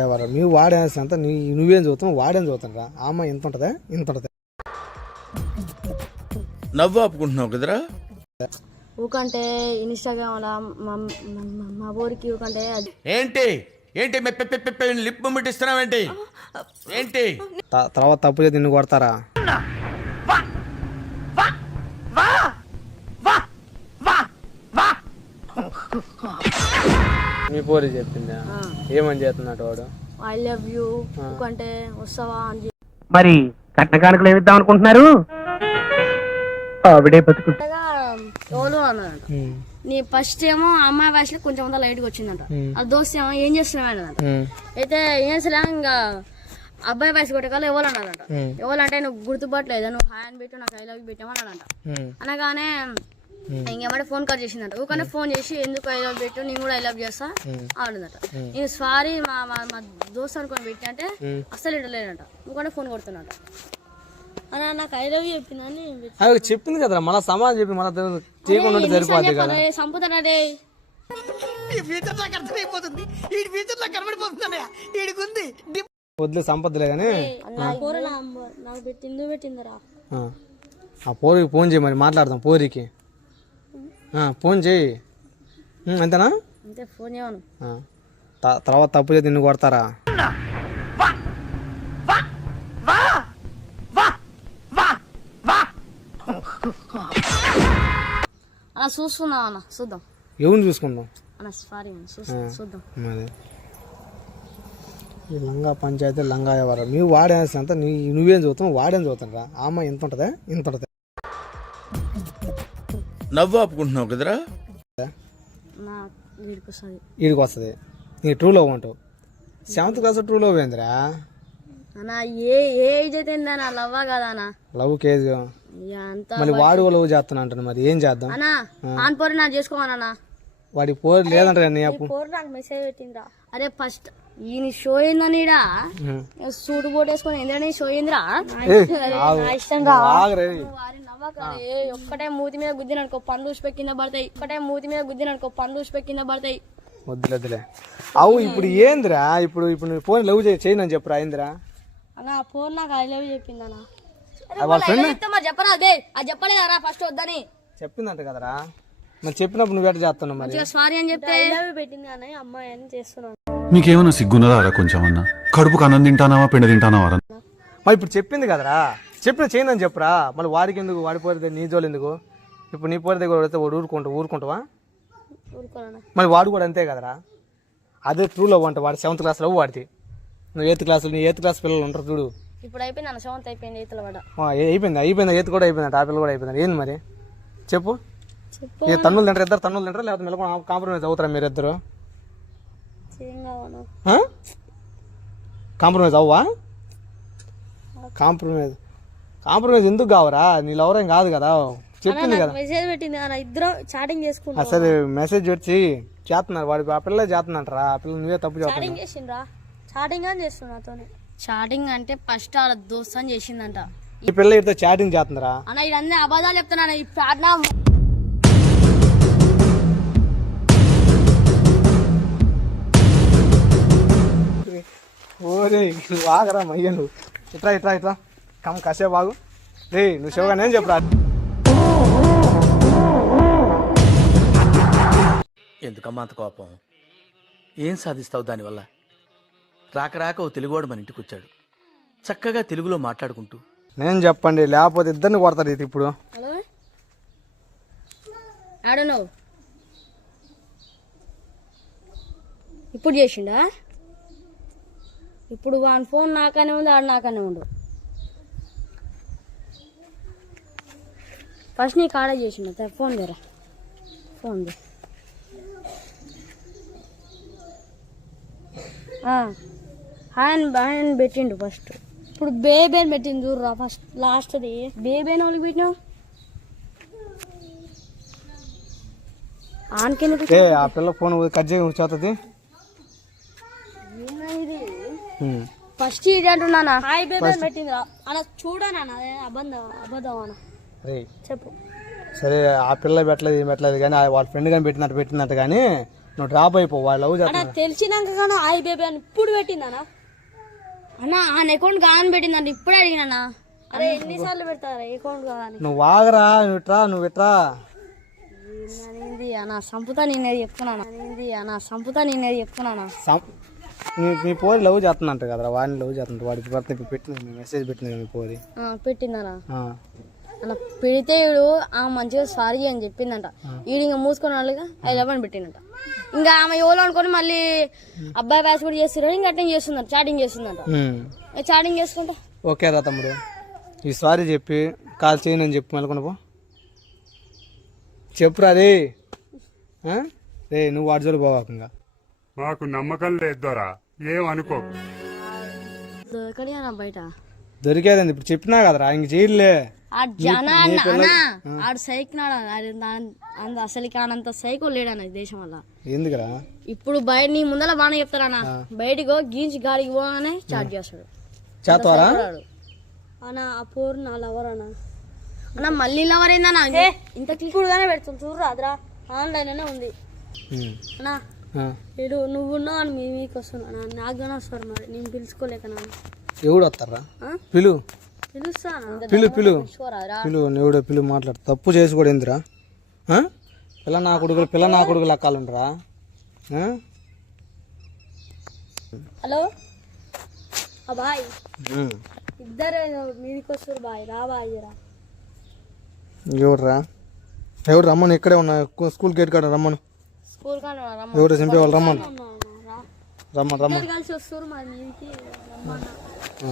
నువ్వు వాడేసి అంత నీ నువ్వేం చదువుతావు వాడేం చదువుతాను రా? ఆ అమ్మాయి ఇంత ఉంటుందా? ఇంత ఉంటుంది? నవ్వు ఆపుకుంటున్నావు కదరా? ఊకంటే ఇన్స్టాగ్రామ్ మా మా- ఊరికి ఊకంటే అది. ఏంటి? ఏంటి మె- పె- పె- పె- పె- లిప్ మూమెంట్ ఇస్తున్నావేంటి ఏంటి? తర్వాత తప్పు చేసి నిన్ను కొడతారా? మీ పోరి చెప్పిందా? ఏమని చేస్తున్నాడు వాడు? ఐ లవ్ యూ ఊకంటే వస్తావా అని మరి కట్న కానుకలు ఏమిద్దాం అనుకుంటున్నారు? ఆవిడే బతుకు ఎవరు అన్నారంట నీ ఫస్ట్ ఏమో అమ్మాయి వయసులో కొంచెం అంతా లైట్గా వచ్చిందంట. ఆ దోస్త్ ఏమో ఏం చేస్తున్నావు అయితే ఏం చేసలే ఇంకా అబ్బాయి వయసు కొట్టకాలు ఎవరు అన్నారంట ఎవరు అంటే నువ్వు గుర్తుపట్టలేదు? నువ్వు హాయ్ అని పెట్టు నాకు ఐ లవ్ పెట్టామని అన్నాడంట. అనగానే ఇంకేమంటే ఫోన్ కాల్ చేసిందంట. ఊకనే ఫోన్ చేసి ఎందుకు ఐ లవ్ పెట్టు నేను కూడా ఐ లవ్ చేస్తా ఆడుందట. నేను సారీ మా మా మా దోస్త్ అనుకొని పెట్టి అంటే అస్సలు ఇడలేదంట ఊకనే ఫోన్ కొడుతున్నట అలా నాకు ఐ లవ్ చెప్పిందని అది చెప్పింది కదరా మళ్ళీ సమాధానం చెప్పి మళ్ళీ చేయకుండా సరిపోద్ది కదా. సంపుతాడే వదిలే సంపదలే కానీ. నాకు పెట్టింది పెట్టిందిరా. ఆ. ఆ పోరికి ఫోన్ చేయి మరి మాట్లాడదాం పోరికి. ఫోన్ చేయి. అంతేనా? అంతే ఫోన్ చేయను. తర్వాత తప్పు చేసి నిన్ను కొడతారా? అన్న చూస్తున్నాం అన్న చూద్దాం. ఎవరిని చూసుకుందాం? అన్న సారీ చూద్దాం. మరి. ఈ లంగా పంచాయతీ లంగా ఎవరు నువ్వు వాడేసి అంత నీ నువ్వేం చదువుతావు వాడేం చదువుతాను రా? ఆ అమ్మాయి ఎంత ఉంటుందా? ఇంత ఉంటుంది? నవ్వు ఆపుకుంటున్నావు కదరా? నా వీడికి వస్తుంది నీ ట్రూ లవ్ అంటావు సెవెంత్ క్లాస్ ట్రూ లవ్ ఏందిరా? అన్న ఏ ఏ ఏజ్ అయితే నా లవ్వా కదా అన్న? లవ్ కేజ్ మళ్ళీ వాడు లవ్ చేస్తున్నా అంటాను మరి. ఏం చేద్దాం? అన్న ఆన్ పోరి నాకు చేసుకోమన్నా వాడి పోరు లేదంటారు నీ అప్పు. పోరు నాకు మెసేజ్ పెట్టిందా అరే ఫస్ట్ ఈయన షో ఏందని ఈడ? సూట్ బోట్ వేసుకొని ఏంటని షో ఏందిరా? నా ఇష్టం ఒక్కటే మూతి మీద గుద్దిననుకో పండ్లు ఊసిపోయి కింద పడతాయి. ఒక్కటే మూతి మీద గుద్దిననుకో పండ్లు ఊసిపోయి కింద పడతాయి. వద్దులే వద్దులే. అవు ఇప్పుడు ఏందిరా? ఇప్పుడు ఇప్పుడు నువ్వు ఫోన్ లవ్ చేయి చేయను అని చెప్పురా ఏందిరా అన్న ఫోన్ నాకు ఐ లవ్ చెప్పింది అన్న చెప్పరా అదే అది చెప్పలేదా ఫస్ట్ వద్దని? చెప్పిందంట కదరా. మరి చెప్పినప్పుడు నువ్వు ఎట్లా చేస్తున్నావు మరి? సారీ అని చెప్తే పెట్టింది అని అమ్మాయి అని చేస్తున్నాను. మీకేమైనా సిగ్గున్నదా కొంచెం అన్న కడుపుకు అన్నం తింటానావా పిండ తింటానావా మరి ఇప్పుడు చెప్పింది కదరా? చెప్పిన చేయను అని చెప్పురా? మళ్ళీ వాడికి ఎందుకు? వాడి పోరితే నీ జోలు ఎందుకు? ఇప్పుడు నీ పోరి దగ్గర పడితే వాడు ఊరుకుంటావు? ఊరుకుంటావా మరి వాడు కూడా అంతే కదరా? అదే ట్రూ లవ్ అంట వాడు సెవెంత్ క్లాస్ లవ్ వాడిది. నువ్వు ఎయిత్ క్లాస్ నీ ఎయిత్ క్లాస్ పిల్లలు ఉంటారు చూడు. ఇప్పుడు అయిపోయింది అన్న సెవెంత్ అయిపోయింది ఎయిత్ ఏ- అయిపోయింది అయిపోయింది ఎయిత్ కూడా అయిపోయింది ఆ పిల్లలు కూడా అయిపోయింది ఏంది మరి? చెప్పు. ఏ తన్నులు తింటారు? ఇద్దరు తన్నులు తింటారా? లేకపోతే మెలకొని కాంప్రమైజ్ అవుతారా మీరిద్దరు? కాంప్రమైజ్ అవ్వా కాంప్రమైజ్ కాంప్రమైజ్ ఎందుకు కావరా? నీ లవరేం కాదు కదా. చెప్పింది కదా. మెసేజ్ పెట్టింది. అన్న ఇద్దరం చాటింగ్ చేసుకుంటాం అసలు మెసేజ్ వచ్చి చేస్తున్నారు. వాడి ఆ పిల్లలే చేస్తున్నట్రా ఆ పిల్లలు నువ్వే తప్పు చాటింగ్ చేసిండ్రా? చాటింగ్ అని చేస్తున్నా చాటింగ్ అంటే ఫస్ట్ వాళ్ళ దోస్త్ అని చేసిందంట. ఈ పిల్ల ఇడితో చాటింగ్ చేస్తుందిరా అన్న ఇదన్నీ అబద్ధాలు చెప్తున్నాను ఈ ప్రార్థన ఓరే నువ్వు ఆగరా మయ్య నువ్వు. ఇట్లా ఇట్లా ఇట్లా కమ్ కాసేపు బాగు రే నువ్వు శివగా నేను చెప్పురా? ఎందుకమ్మా అంత కోపం? ఏం సాధిస్తావు దానివల్ల? రాక రాక ఓ తెలుగువాడు మన ఇంటికి వచ్చాడు. చక్కగా తెలుగులో మాట్లాడుకుంటూ. నేను చెప్పండి లేకపోతే ఇద్దరిని కొడతారు ఇది ఇప్పుడు. హలో? ఆడను ఇప్పుడు చేసిండా? ఇప్పుడు వాని ఫోన్ నాకనే ఉంది ఆడు నాకనే ఉండు. ఫస్ట్ నీకు ఆర్డర్ చేసిండ ఫోన్ దేరా ఫోన్ దే హాయ్ హాయ్ అని పెట్టిండు ఫస్ట్. ఇప్పుడు బేబీ అని పెట్టింది చూడరా ఫస్ట్ లాస్ట్ది. బేబీ అని వాళ్ళకి పెట్టినావు? ఆన్కెందుకు ఏ ఆ పిల్ల ఫోన్ కట్ చేయి చేస్తుంది ఫస్ట్ ఇది అంటున్నానా? హాయ్ బేబీ అని పెట్టింది రా అలా చూడనా అదే అబద్ధం అబద్ధం అన్న. చెప్పు. సరే ఆ పిల్ల పెట్టలేదు ఏం పెట్టలేదు కానీ ఆ వాళ్ళ ఫ్రెండ్ కానీ పెట్టినట్టు పెట్టినట్టు కానీ నువ్వు డ్రాప్ అయిపో వాళ్ళు లవ్ అన్న చేస్తున్నా. తెలిసినాక కానీ హాయ్ బేబీ అని ఇప్పుడు పెట్టిందనా అన్న ఆ అకౌంట్ కాని పెట్టిందంట ఇప్పుడే అడిగినా అరే ఎన్నిసార్లు పెడతారా అకౌంట్ కాదని? నువ్వు ఆగరా నువ్వు ఇట్రా నువ్వు ఇట్రా. అనేది అన్న సంపుతా నేనేది చెప్తున్నాను? అనేది అన్న సంపుతా నేనేది చెప్తున్నాను? సం- మీ మీ పోరి లవ్ చేస్తున్నంట కదరా వాడిని లవ్ చేస్తున్నట్టు వాడికి భర్త పెట్టింది మెసేజ్ పెట్టింది కదా మీ పోరి. పెట్టిందనా అన్న పెడితే వీడు ఆ మంచిగా సారీ అని చెప్పిందంట. వీడు ఇంకా మూసుకొని వాళ్ళుగా ఐ లవ్ అని పెట్టిందంట. ఇంకా ఆమె ఎవరు అనుకొని మళ్ళీ అబ్బాయి బ్యాచ్ కూడా చేస్తున్నారు ఇంకా అటెండ్ చేస్తుందంట చాటింగ్ చేస్తుందంట. చాటింగ్ చేసుకుంటే? ఓకే రా తమ్ముడు. ఈ సారీ చెప్పి కాల్ చేయను అని చెప్పి మెలకొని పో చెప్పురా రే? రే నువ్వు వాడి జోలు పోవాకంగా మాకు నమ్మకం లేదు దొరా. ఏం అన్న బయట. దొరికేదండి ఇప్పుడు చెప్పినా కదరా ఇంక చేయలే ఆ జన అన్న అన్న ఆడు సైక్ నాడు ఆడు దాన్- అంత అసలు కానంత సైకో లేడన్న ఈ దేశం వల్ల. ఎందుకురా? ఇప్పుడు బయట నీ ముందర బాగానే చెప్తారన్న బయటికి గీంచి గాడికి పోగానే చాట్ చేస్తాడు. చేస్తావరా అన్న ఆ పోరు నా లవర్ అన్న. అన్న మళ్ళీ లవర్ ఏందన్నా? ఇంత క్లిక్గానే పెడుతుంది చూడరా అదరా ఆన్లైన్ అనే ఉంది. అన్నా. వీడు నువ్వున్నావు అని మీ మీకు వస్తున్నా నాకు కానీ వస్తారు మరి నేను పిలుచుకోలేకనా ఎవడు వస్తారా? పిలు. పిలు పిలు. పిలు ఎవడో పిలు మాట్లాడు. తప్పు చేసి కూడా ఎందురా ఆ? పిల్ల నా కొడుకులు పిల్ల నా కొడుకులు అక్కాలుంటరా ఆ? హలో? బాయ్. ఇద్దరు మీదికి వస్తారు బాయ్. రా బాయ్ రా. ఎవడురా? ఎవడు రమ్మను ఇక్కడే ఉన్నా. స్కూల్ గేట్ కాడ రమ్మను. స్కూల్ ఎవడు చంపే వాళ్ళు? రమ్మను. రమ్మను రమ్మను. కలిసి వస్తారు మరి మీదికి. రమ్మన్నా. ఆ.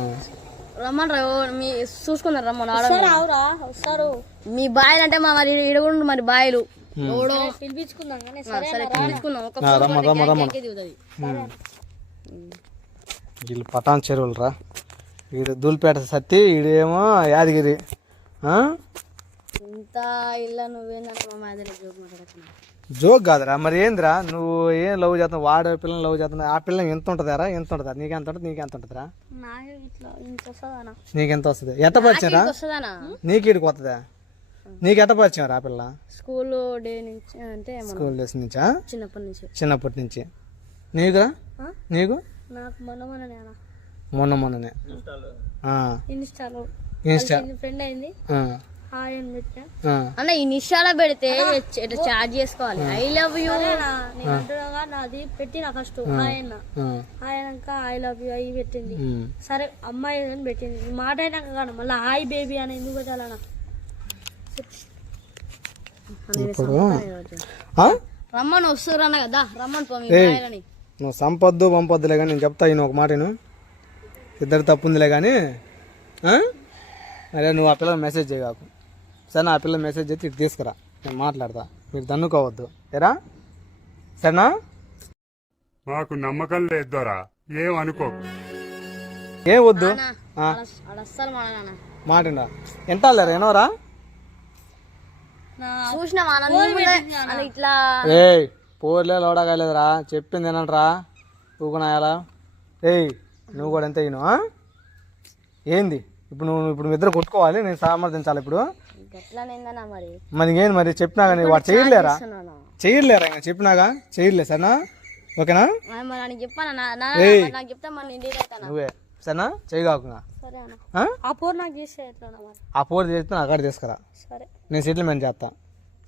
రమ్మని మీ చూసుకున్నారు రమ్మని వస్తారు. మీ బాయిలు అంటే మా మరి ఇడగుండు మరి బాయిలు. పిలిపించుకుందాం సరే పిలిపించుకుందాం. ఒక వీళ్ళు పటాన్ చెరువులు రా. వీడు దూల్పేట సత్తి వీడేమో యాదగిరి. ఆ? ఇంత ఇల్ల నువ్వేందంటే మా మాదిరి జోక్ కాదురా. మరి ఏందిరా? నువ్వు ఏం లవ్ చేస్తున్నావు? వాడు పిల్లని లవ్ చేస్తున్నావు ఆ పిల్ల ఎంత ఉంటుందారా? ఎంత ఉంటుందా? నీకెంత ఉంటుంది? నీకెంత ఉంటుందిరా? నాకు ఇట్లా ఇంత వస్తుందానా? నీకెంత వస్తుంది? ఎట్ట పరిచయం రా వస్తుందానా నీకు ఇడికి వస్తుందా నీకు ఎట్ట పరిచయం రా ఆ పిల్ల? స్కూల్ డే నుంచి అంటే స్కూల్ డేస్ నుంచా? చిన్నప్పటి నుంచి. చిన్నప్పటి నుంచి. నీకురా? నీకు? నాకు మొన్న మొన్ననే మొన్న మొన్ననే. ఇన్స్టాలో. ఇన్స్టా. ఫ్రెండ్ అయింది? అన్న ఈ నిషాల పెడితే ఇట్లా చార్జ్ చేసుకోవాలి? ఐ లవ్ యూ నేను నాది పెట్టిన ఫస్ట్ హాయ్ అన్న ఆ, హాయ్ అన్నాక ఐ లవ్ యూ అవి పెట్టింది. సరే అమ్మాయి అని పెట్టింది. మాట అయినాక కాదు మళ్ళీ హాయ్ బేబీ అని ఎందుకు పెట్టాలన్నా? రమ్మని వస్తారు అన్న కదా. రమ్మని నువ్వు సంపద్దు పంపొద్దులే కానీ నేను చెప్తా ఈయన ఒక మాటను ఇద్దరు తప్పుందిలే కానీ ఆ? అరే నువ్వు ఆ పిల్లలు మెసేజ్ చేయగాకు సరే ఆ పిల్లలు మెసేజ్ చేసి ఇటు తీసుకురా. నేను మాట్లాడతా. మీరు దన్నుకోవద్దు. ఏరా? సరేనా? మాకు నమ్మకం లేదు దొరా. ఏం అనుకోకు. ఏం వద్దు? ఆ, అడస్తారు మా నాన్న మాటిండా. ఎంత లేరా ఎనవరా చూసిన ఇట్లా రే పోర్లే లోడగాలేదురా చెప్పింది ఏనంటరా ఊకునాయాలా? ఏయ్ నువ్వు కూడా ఎంత అయిను ఏంది? ఇప్పుడు నువ్వు ఇప్పుడు మీ ఇద్దరు కొట్టుకోవాలి. నేను సమర్థించాలి ఇప్పుడు. ఎట్లానైందన్నా మరి? మరి మరి చెప్పినా కానీ వాడు చేయలేరా. చేయలేరా ఇంకా చెప్పినాగా చేయలే సరేనా? ఓకేనా? మరి నాకు చెప్పాను? ఏయ్. నాకు చెప్తా మరి నేను అవుతాను? నువ్వే. సరేనా? చేయగాకుండా సరే అన్న. ఆ? ఆ పోరు నాకు చేస్తే ఎట్లా మరి? ఆ పోరు చేస్తే నా అక్కడ తీసుకురా. సరే. నేను సెటిల్మెంట్ చేస్తా.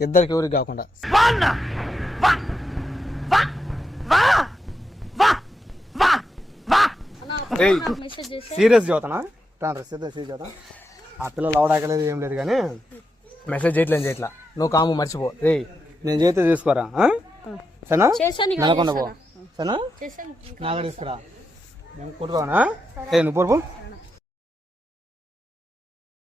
ఇద్దరికి ఎవరికి కాకుండా. ఏయ్. మెసేజ్ చేసి సీరియస్ చదువుతానా? తాను సీరియస్ సీరియస్ చదువుతా ఆ పిల్లలు అవడాకలేదు ఏం లేదు కానీ మెసేజ్ చేయట్లేదు చేయట్లా. నువ్వు కాము మర్చిపో. రే నేను చేస్తే తీసుకోరా? సరేనా ఇక నెలకొండ పో. సరేనా చేశాను. నాగ తీసుకురా. నేను కొట్టుకోనా ఏ నువ్వు పోరు పో.